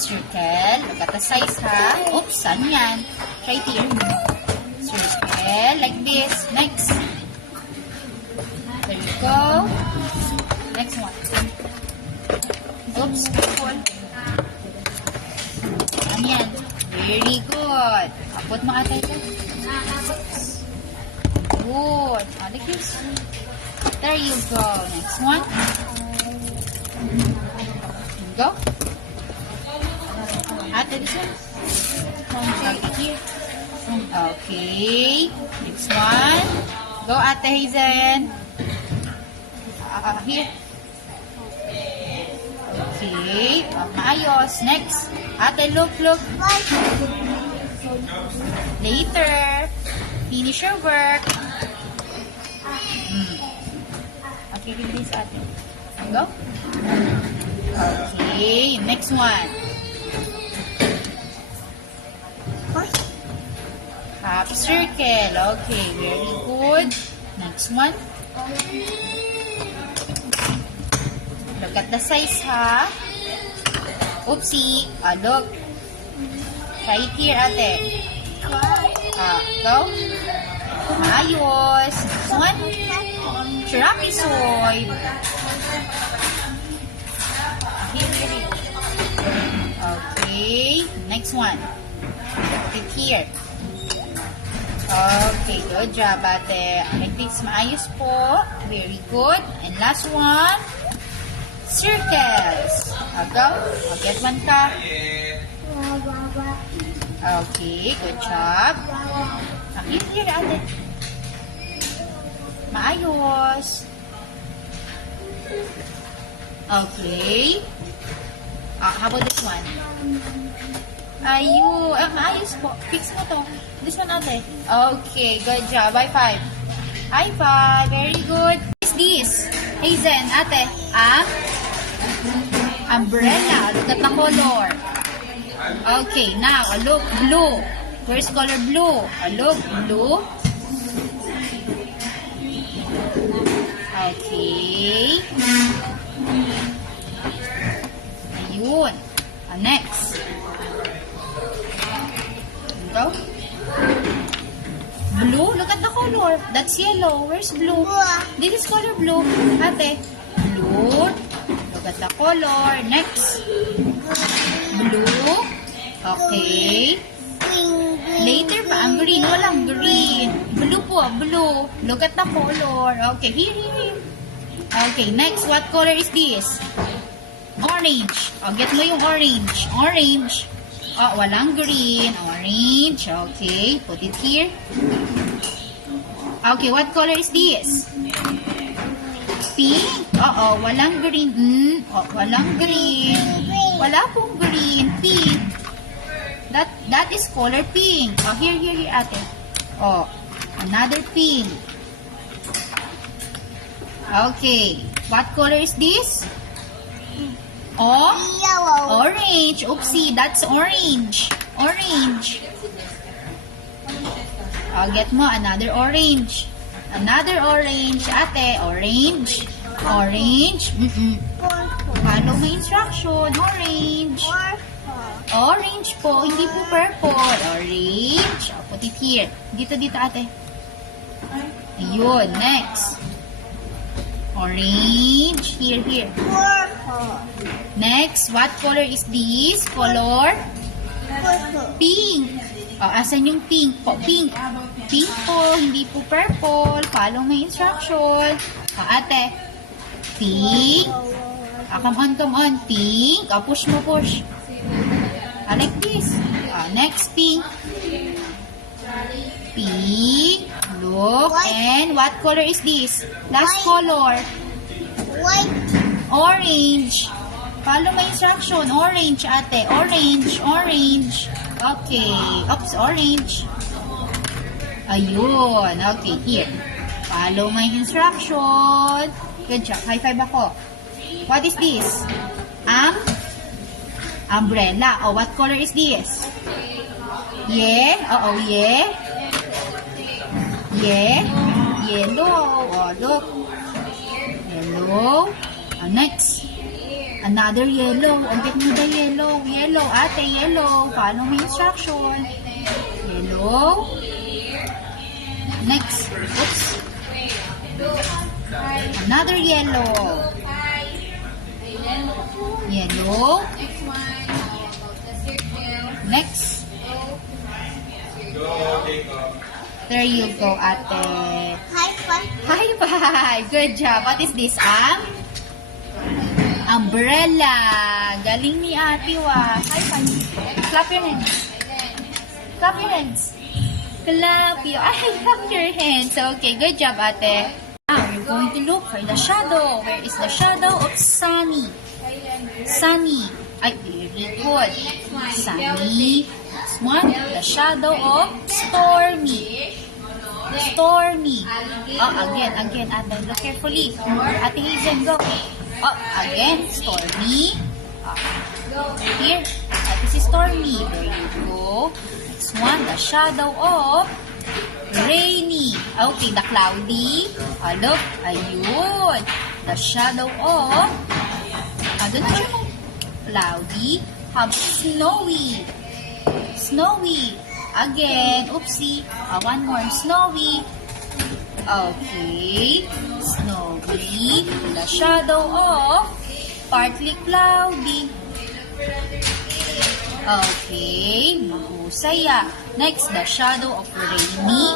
Circle. Look at the size, ha? Oops, saan yan? Try it here. Circle, like this. Next. There you go. Next one. Oops, careful. Yan. Very good. Put mo ata ito. Good. Like this. There you go. Next one. Go. Ate, this one. Okay, here. Okay. Next one. Go, Ate Hazen. Here. Okay. Maayos. Next. Ate, look. Later. Finish your work. Okay, give this, Ate. Go. Okay. Next one. Half circle. Okay, very good. Next one. Look at the size, ha? Oopsie. Look. Try it here, Ate. Go. Ayos. Next one. Trapezoid. Here. Okay. Next one. Put it here. Okay, good job, Ate. Like this, maayos po. Very good. And last one, circles. Go. Get one ka. Okay, good job. Here, Ate. Maayos. Okay. How about this one? Maayos po. Fix mo to. This one, Ate. Okay, good job. High five. High five. Very good. What is this? Hazen, Ate. Umbrella. Look at the color. Okay, now, look, blue. Where's color blue? Look, blue. Okay. Ayun. Next. Go. Blue? Look at the color. That's yellow. Where's blue? This is color blue. Ate. Blue. Look at the color. Next. Blue. Okay. Later pa ang green. Walang green. Blue po. Blue. Look at the color. Okay. Here. Okay. Next. What color is this? Orange. Get mo yung orange. Orange. Walang green. Orange. Okay. Put it here. Okay. What color is this? Pink. Walang green. Walang green. Wala pong green. Pink. That is color pink. Here, Ate. Another pink. Okay. What color is this? Yellow. Orange. Oopsie, that's orange. Orange. Get mo another orange. Another orange. Ate, orange. Orange. Follow my instruction. Orange. Orange po, hindi po purple. Orange. Put it here. Dito, Ate. Ayun, next. Orange. Here. Next, what color is this? Color? Pink. Asan yung pink po? Pink. Pink po, hindi po purple. Follow my instruction. Ate. Pink. Come on. Pink. Push mo. Like this. Next, pink. Pink. Look. And what color is this? Last color. White. Orange. Follow my instruction. Orange, Ate. Orange. Okay. Oops, orange. Ayun. Okay, here. Follow my instruction. Good job. High five ako. What is this? Umbrella. What color is this? Yeah. Yeah. Yellow. Look. Yellow. Next. Another yellow. Ang get mo the yellow. Yellow, ate, yellow. Follow my instruction. Yellow. Next. Oops. Another yellow. Yellow. Next. There you go, ate. High five. High five! Good job. What is this, umbrella. Galing ni ate, wa. High five. Clap your hands. Clap your hands. Clap your, clap your hands. Okay, good job, ate. Now, you're going to look for the shadow. Where is the shadow of Sunny? Sunny. Ay, very good. Sunny. This one, the shadow of Stormy. Stormy. Oh, again, ate. Look carefully. Ate Hazen, go. Oh, again, Stormy. Here. This is Stormy. There you go. Next one, the shadow of Rainy. Okay, the cloudy. Look, ayun. The shadow of, doon na siya mo. Cloudy. How about snowy? Snowy. Again, oopsie. One more, snowy. Okay. Snowy. The shadow of partly cloudy. Okay. Mahusay. Next, the shadow of rainy.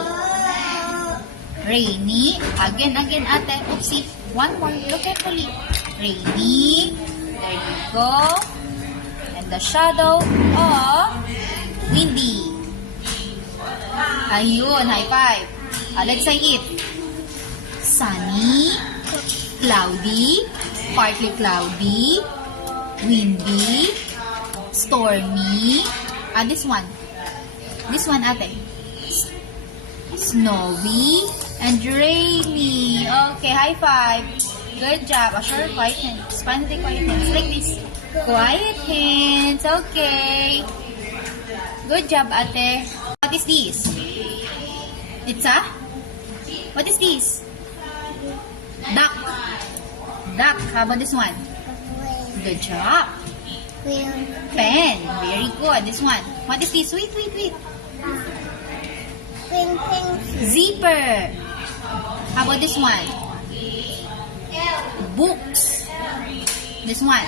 Rainy. Again, ate. Oopsie. One more. Look carefully. Rainy. There you go. And the shadow of windy. Ayun, high five. Let's say it. Sunny, cloudy, partly cloudy, windy, stormy. This one. This one, ate. Snowy and rainy. Okay, high five. Good job. Assure quiet hands. Paano tayo quiet hands? Like this. Quiet hands. Okay. Good job, ate. What is this? It's a? What is this? Duck. Duck. How about this one? Good job. Pen. Very good. This one. What is this? Wait. Zipper. How about this one? Books. This one.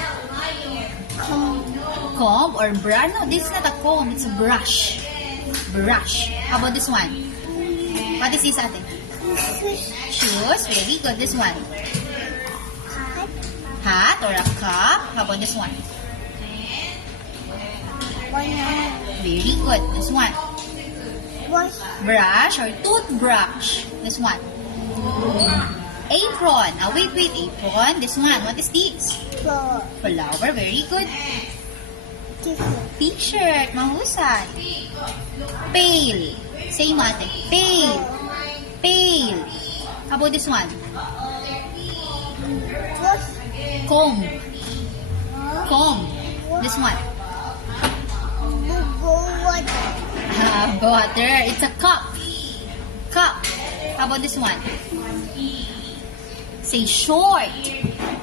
Comb or brush? No, this is not a comb. It's a brush. Brush. How about this one? What is this, ate? Shoes. Very good. This one. Hat or a cup. How about this one? Very good. This one. Brush or toothbrush. This one. Apron. Wait. Apron. This one. What is this? Flower. Very good. T-shirt. Mahusay. Pail. Say mo, ate. Pail. Pail. How about this one? Comb. Comb. This one. Water. It's a cup. Cup. How about this one? Say short.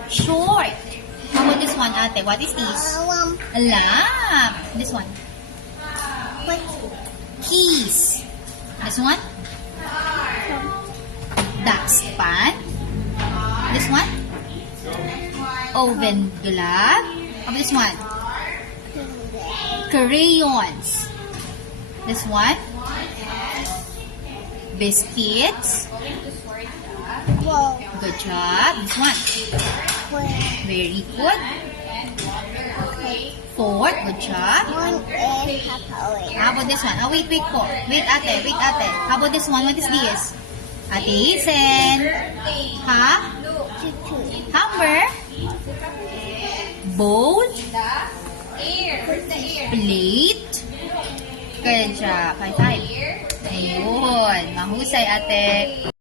Short. How about this one, ate? What is this? A lamp. This one. Keys. This one. Dustpan. This one. Oven glove. How about this one? Crayons. This one. Biscuits. Good job. This one. Very good. Fork. Good job. How about this one? Wait po. Wait, ate. How about this one? What is this? Ate Hazen. Ha? Hammer. Bowl. Plate. Good job. High five. Ayun. Mahusay, ate.